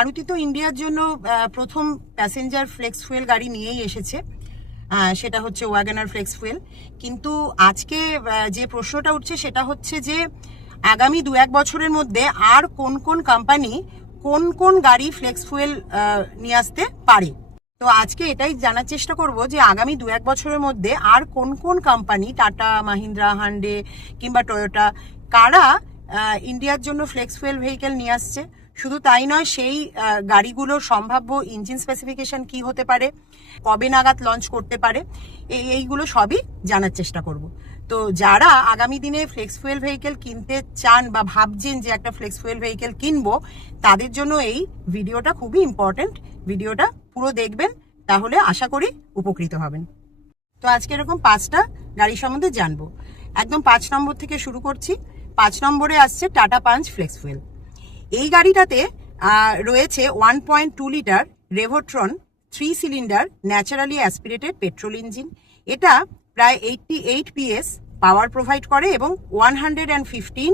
মারুতি তো ইন্ডিয়ার জন্য প্রথম প্যাসেঞ্জার ফ্লেক্স ফুয়েল গাড়ি নিয়েই এসেছে, সেটা হচ্ছে ওয়াগনার ফ্লেক্স ফুয়েল। কিন্তু আজকে যে প্রশ্নটা উঠছে সেটা হচ্ছে যে আগামী 2-1 বছরের মধ্যে আর কোন কোন কোম্পানি কোন কোন গাড়ি ফ্লেক্স ফুয়েল নিয়ে আসতে পারে। তো আজকে এটাই জানার চেষ্টা করব যে আগামী 2-1 বছরের মধ্যে আর কোন কোন কোম্পানি, টাটা, মাহিন্দ্রা, হান্ডে কিংবা টয়োটা, কারা ইন্ডিয়ার জন্য ফ্লেক্স ফুয়েল ভেহিকেল নিয়ে আসছে। শুধু তাই নয়, সেই গাড়িগুলোর সম্ভাব্য ইঞ্জিন স্পেসিফিকেশন কি হতে পারে, কবে নাগাদ লঞ্চ করতে পারে, এইগুলো সবই জানার চেষ্টা করব। তো যারা আগামী দিনে ফ্লেক্স ফুয়েল ভেহিকেল কিনতে চান বা ভাবছেন যে একটা ফ্লেক্স ফুয়েল ভেহিকেল কিনবো, তাদের জন্য এই ভিডিওটা খুবই ইম্পর্টেন্ট। ভিডিওটা পুরো দেখবেন, তাহলে আশা করি উপকৃত হবেন। তো আজকে এরকম 5টা গাড়ি সম্বন্ধে জানবো। একদম 5 নম্বর থেকে শুরু করছি। 5 নম্বরে আসছে টাটা পাঞ্চ ফ্লেক্স ফুয়েল। এই গাড়িটাতে রয়েছে 1.2 litre Revotron 3 cylinder naturally aspirated petrol engine. এটা প্রায় 88 PS পাওয়ার প্রোভাইড করে এবং 115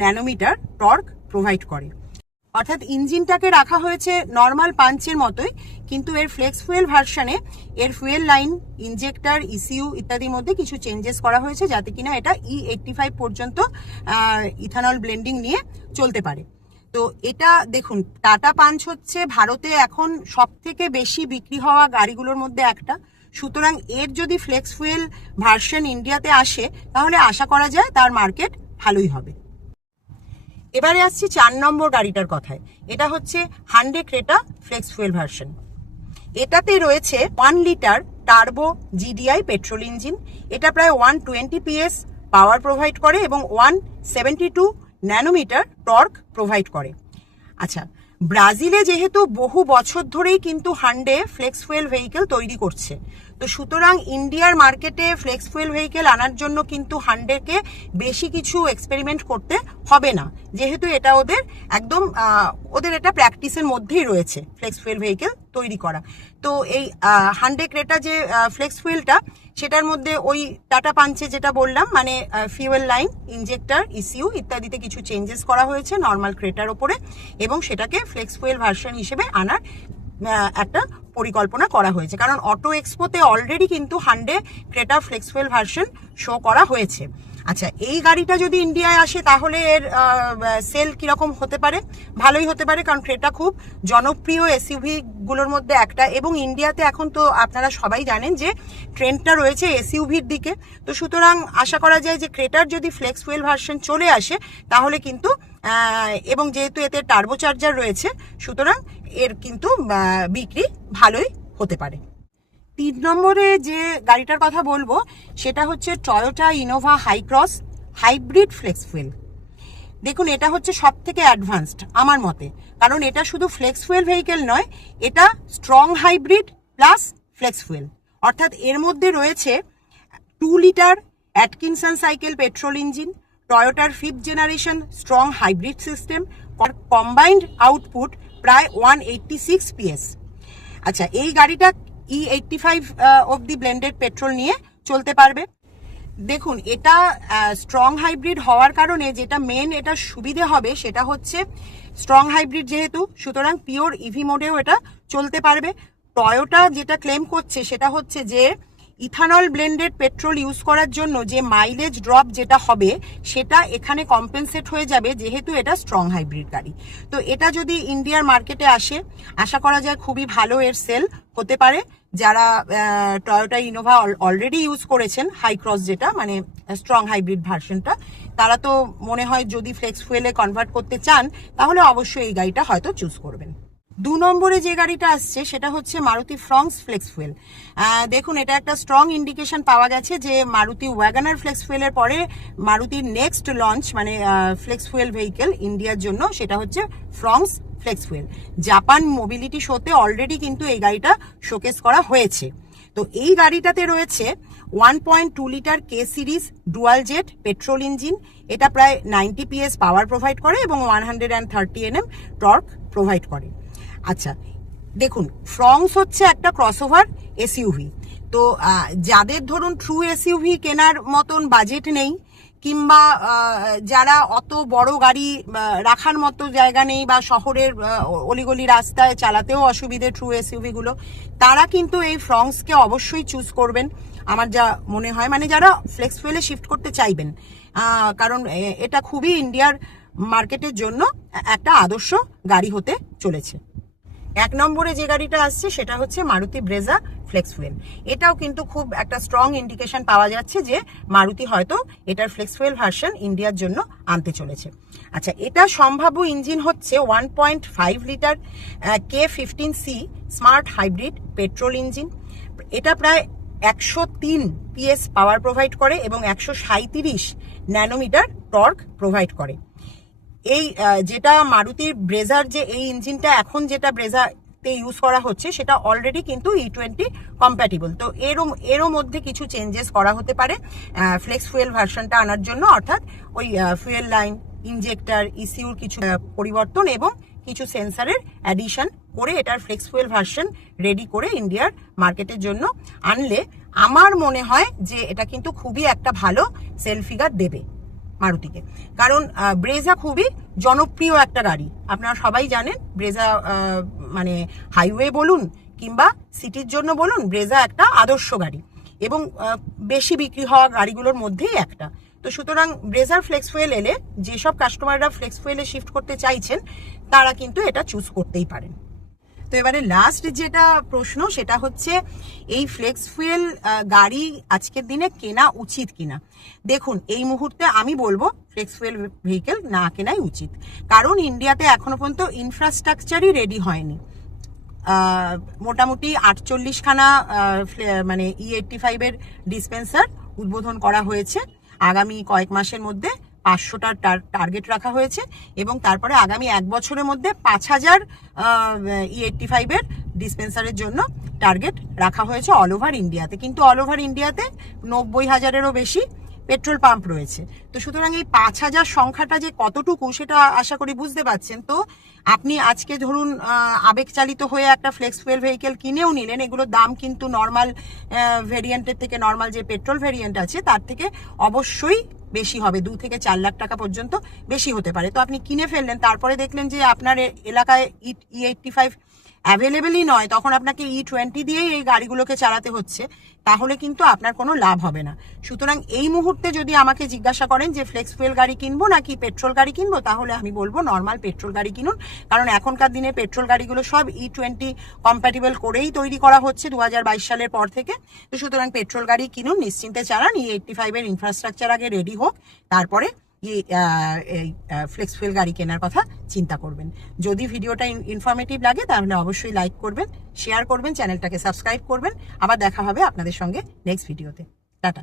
ন্যানোমিটার টর্ক প্রোভাইড করে। অর্থাৎ ইঞ্জিনটাকে রাখা হয়েছে নর্মাল পাঞ্চের মতোই, কিন্তু এর ফ্লেক্স ফুয়েল ভার্সনে এর ফুয়েল লাইন, ইনজেক্টর, ইসিইউ ইত্যাদির মধ্যে কিছু চেঞ্জেস করা হয়েছে, যাতে কিনা এটা E85 পর্যন্ত ইথানল ব্লেন্ডিং নিয়ে চলতে পারে। তো এটা দেখুন, টাটা পাঞ্চ হচ্ছে ভারতে এখন সব থেকে বেশি বিক্রি হওয়া গাড়িগুলোর মধ্যে একটা। সুতরাং এর যদি ফ্লেক্স ফুয়েল ভার্সন ইন্ডিয়াতে আসে, তাহলে আশা করা যায় তার মার্কেট ভালোই হবে। এবারে আসছি 4 নম্বর গাড়িটার কথায়। এটা হচ্ছে হান্ডে ক্রেটা ফ্লেক্স ফুয়েল ভার্সন। এটাতে রয়েছে 1 litre turbo GDI petrol engine. এটা প্রায় 120 PS পাওয়ার প্রোভাইড করে এবং 172 ন্যানোমিটার টর্ক প্রোভাইড করে। আচ্ছা, ব্রাজিলে যেহেতু বহু বছর ধরেই কিন্তু হান্ডে ফ্লেক্স ফুয়েল ভেহিকেল তৈরি করছে, তো সুতরাং ইন্ডিয়ার মার্কেটে ফ্লেক্স ফুয়েল ভেহিকেল আনার জন্য কিন্তু হান্ডেকে বেশি কিছু এক্সপেরিমেন্ট করতে হবে না, যেহেতু এটা ওদের এটা প্র্যাকটিসের মধ্যেই রয়েছে ফ্লেক্স ফুয়েল ভেহিকেল তৈরি করা। তো এই হান্ডে ক্রেটা যে ফ্লেক্স ফুয়েলটা, সেটার মধ্যে ওই টাটা পাঞ্চে যেটা বললাম, মানে ফিউয়েল লাইন, ইনজেক্টর, ইসিইউ ইত্যাদিতে কিছু চেঞ্জেস করা হয়েছে নর্মাল ক্রেটার ওপরে, এবং সেটাকে ফ্লেক্স ফুয়েল ভার্সন হিসেবে আনার একটা পরিকল্পনা করা হয়েছে। কারণ অটো এক্সপোতে অলরেডি কিন্তু Hyundai Creta flex fuel version show করা হয়েছে। আচ্ছা, এই গাড়িটা যদি ইন্ডিয়ায় আসে, তাহলে এর সেল কিরকম হতে পারে? ভালোই হতে পারে, কারণ ক্রেটা খুব জনপ্রিয় এসইউভি গুলোর মধ্যে একটা, এবং ইন্ডিয়াতে এখন তো আপনারা সবাই জানেন যে ট্রেন্ডটা রয়েছে এসইউভির দিকে। তো সুতরাং আশা করা যায় যে ক্রেটার যদি ফ্লেক্স ফুয়েল ভার্সন চলে আসে, তাহলে কিন্তু এবং যেহেতু এতে টার্বোচার্জার রয়েছে, সুতরাং এর কিন্তু বিক্রি ভালোই হতে পারে। 3 নম্বরে যে গাড়িটার কথা বলবো, সেটা হচ্ছে Toyota Innova Hycross hybrid flex fuel. দেখুন, এটা হচ্ছে সব থেকে অ্যাডভান্সড আমার মতে, কারণ এটা শুধু ফ্লেক্স ফুয়েল ভেহিকেল নয়, এটা strong hybrid plus flex fuel. অর্থাৎ এর মধ্যে রয়েছে 2 litre Atkinson cycle petrol engine, টয়োটার 5th generation strong hybrid system, combined output প্রায় 186 PS। আচ্ছা, এই গাড়িটা E85 অবধি ব্লেন্ডেড পেট্রোল নিয়ে চলতে পারবে। দেখুন, এটা স্ট্রং হাইব্রিড হওয়ার কারণে যেটা মেন এটা সুবিধে হবে, সেটা হচ্ছে স্ট্রং হাইব্রিড যেহেতু, সুতরাং পিওর ইভি মোডেও এটা চলতে পারবে। টয়োটা যেটা ক্লেম করছে সেটা হচ্ছে যে ইথানল ব্লেন্ডেড পেট্রোল ইউজ করার জন্য যে মাইলেজ ড্রপ যেটা হবে, সেটা এখানে কম্পেনসেট হয়ে যাবে, যেহেতু এটা স্ট্রং হাইব্রিড গাড়ি। তো এটা যদি ইন্ডিয়ার মার্কেটে আসে, আশা করা যায় খুবই ভালো এর সেল হতে পারে। যারা টয়োটা ইনোভা অলরেডি ইউজ করেছেন হাইক্রস, যেটা মানে স্ট্রং হাইব্রিড ভার্সনটা, তারা তো মনে হয় যদি ফ্লেক্স ফুয়েলে কনভার্ট করতে চান, তাহলে অবশ্যই এই গাড়িটা হয়তো চুজ করবেন। 2 নম্বরে যে গাড়িটা আসছে সেটা হচ্ছে মারুতি ফ্রংস ফ্লেক্স ফুয়েল। দেখুন, এটা একটা স্ট্রং ইন্ডিকেশন পাওয়া গেছে যে মারুতি ওয়াগনার ফ্লেক্স ফুয়েলের পরে মারুতির নেক্সট লঞ্চ, মানে ফ্লেক্স ফুয়েল ভেহিকেল ইন্ডিয়ার জন্য, সেটা হচ্ছে Fronx flex fuel. Japan mobility শোতে অলরেডি কিন্তু এই গাড়িটা শোকেস করা হয়েছে। তো এই গাড়িটাতে রয়েছে 1.2 litre K series dual jet petrol engine. এটা প্রায় 90 PS পাওয়ার প্রোভাইড করে এবং 130 Nm টর্ক প্রোভাইড করে। আচ্ছা, দেখুন, ফ্রংস হচ্ছে একটা ক্রসওভার এসইউভি। তো যাদের ধরুন ট্রু এসইউভি কেনার মতন বাজেট নেই, কিংবা যারা অত বড় গাড়ি রাখার মতো জায়গা নেই বা শহরের অলিগলি রাস্তায় চালাতেও অসুবিধে ট্রু এসইউভি গুলো, তারা কিন্তু এই ফ্রংসকে অবশ্যই চুজ করবেন আমার যা মনে হয়, মানে যারা ফ্লেক্স ফুয়েলে শিফট করতে চাইবেন, কারণ এটা খুবই ইন্ডিয়ার মার্কেটের জন্য একটা আদর্শ গাড়ি হতে চলেছে। 1 নম্বরে যে গাড়িটা আসছে সেটা হচ্ছে মারুতি ব্রেজা ফ্লেক্স ফুয়েল। এটাও কিন্তু খুব একটা স্ট্রং ইন্ডিকেশন পাওয়া যাচ্ছে যে মারুতি হয়তো এটার ফ্লেক্স ফুয়েল ভার্সন ইন্ডিয়ার জন্য আনতে চলেছে। আচ্ছা, এটা সম্ভাব্য ইঞ্জিন হচ্ছে 1.5 litre K15C smart hybrid petrol engine. এটা প্রায় 103 PS পাওয়ার প্রোভাইড করে এবং 137 ন্যানোমিটার টর্ক প্রোভাইড করে। এই যেটা মারুতির ব্রেজার যে এই ইঞ্জিনটা এখন যেটা ব্রেজাতে ইউজ করা হচ্ছে সেটা অলরেডি কিন্তু E20 কম্প্যাটিবল। তো এরও মধ্যে কিছু চেঞ্জেস করা হতে পারে ফ্লেক্স ফুয়েল ভার্সনটা আনার জন্য, অর্থাৎ ওই ফুয়েল লাইন, ইনজেক্টর, ইসিউর কিছু পরিবর্তন এবং কিছু সেন্সারের অ্যাডিশন করে এটার ফ্লেক্স ফুয়েল ভার্সন রেডি করে ইন্ডিয়ার মার্কেটের জন্য আনলে আমার মনে হয় যে এটা কিন্তু খুবই একটা ভালো সেল ফিগার দেবে মারুতিকে। কারণ ব্রেজা খুবই জনপ্রিয় একটা গাড়ি, আপনারা সবাই জানেন। ব্রেজা মানে হাইওয়ে বলুন কিংবা সিটির জন্য বলুন, ব্রেজা একটা আদর্শ গাড়ি এবং বেশি বিক্রি হওয়া গাড়িগুলোর মধ্যেই একটা। তো সুতরাং ব্রেজার ফ্লেক্স ফুয়েল এলে যেসব কাস্টমাররা ফ্লেক্স ফুয়েলে শিফট করতে চাইছেন তারা কিন্তু এটা চুজ করতেই পারেন। তো এবারে লাস্ট যেটা প্রশ্ন সেটা হচ্ছে এই ফ্লেক্স ফুয়েল গাড়ি আজকের দিনে কেনা উচিত কিনা। দেখুন, এই মুহূর্তে আমি বলবো ফ্লেক্স ফুয়েল ভেহিকেল না কেনাই উচিত, কারণ ইন্ডিয়াতে এখনো পর্যন্ত ইনফ্রাস্ট্রাকচারই রেডি হয়নি। মোটামুটি 48 খানা মানে E85 এর ডিসপেন্সার উদ্বোধন করা হয়েছে। আগামী কয়েক মাসের মধ্যে 500টার টার্গেট রাখা হয়েছে এবং তারপরে আগামী 1 বছরের মধ্যে 5000 E85 এর ডিসপেন্সারের জন্য টার্গেট রাখা হয়েছে অল ওভার ইন্ডিয়াতে। কিন্তু অল ওভার ইন্ডিয়াতে 90,000-এরও বেশি পেট্রোল পাম্প রয়েছে। তো সুতরাং এই 5000 সংখ্যাটা যে কতটুকু সেটা আশা করি বুঝতে পারছেন। তো আপনি আজকে ধরুন আবেগচালিত হয়ে একটা ফ্লেক্স ফুয়েল ভেহিকেল কিনেও নিলেন, এগুলোর দাম কিন্তু নর্মাল ভেরিয়েন্টের থেকে, নর্মাল যে পেট্রোল ভেরিয়েন্ট আছে তার থেকে অবশ্যই বেশি হবে, 2 থেকে 4 লাখ টাকা পর্যন্ত বেশি হতে পারে। তো আপনি কিনে ফেললেন, তারপরে দেখলেন যে আপনার এলাকায় E85 অ্যাভেলেবেলই নয়, তখন আপনাকে E20 দিয়েই এই গাড়িগুলোকে চালাতে হচ্ছে, তাহলে কিন্তু আপনার কোনো লাভ হবে না। সুতরাং এই মুহূর্তে যদি আমাকে জিজ্ঞাসা করেন যে ফ্লেক্স ফুয়েল গাড়ি কিনবো নাকি পেট্রোল গাড়ি কিনবো, তাহলে আমি বলবো নর্মাল পেট্রোল গাড়ি কিনুন। কারণ এখনকার দিনে পেট্রোল গাড়িগুলো সব E20 কম্প্যাটিবল করেই তৈরি করা হচ্ছে 2022 সালের পর থেকে। তো সুতরাং পেট্রোল গাড়ি কিনুন, নিশ্চিন্তে চালান। E85 এর ইনফ্রাস্ট্রাকচার আগে রেডি হোক, তারপরে এই ফ্লেক্স ফুয়েল গাড়ি কেনার কথা চিন্তা করবেন। যদি ভিডিওটা ইনফরমেটিভ লাগে তাহলে অবশ্যই লাইক করবেন, শেয়ার করবেন, চ্যানেলটাকে সাবস্ক্রাইব করবেন। আবার দেখা হবে আপনাদের সঙ্গে নেক্সট ভিডিওতে। টাটা।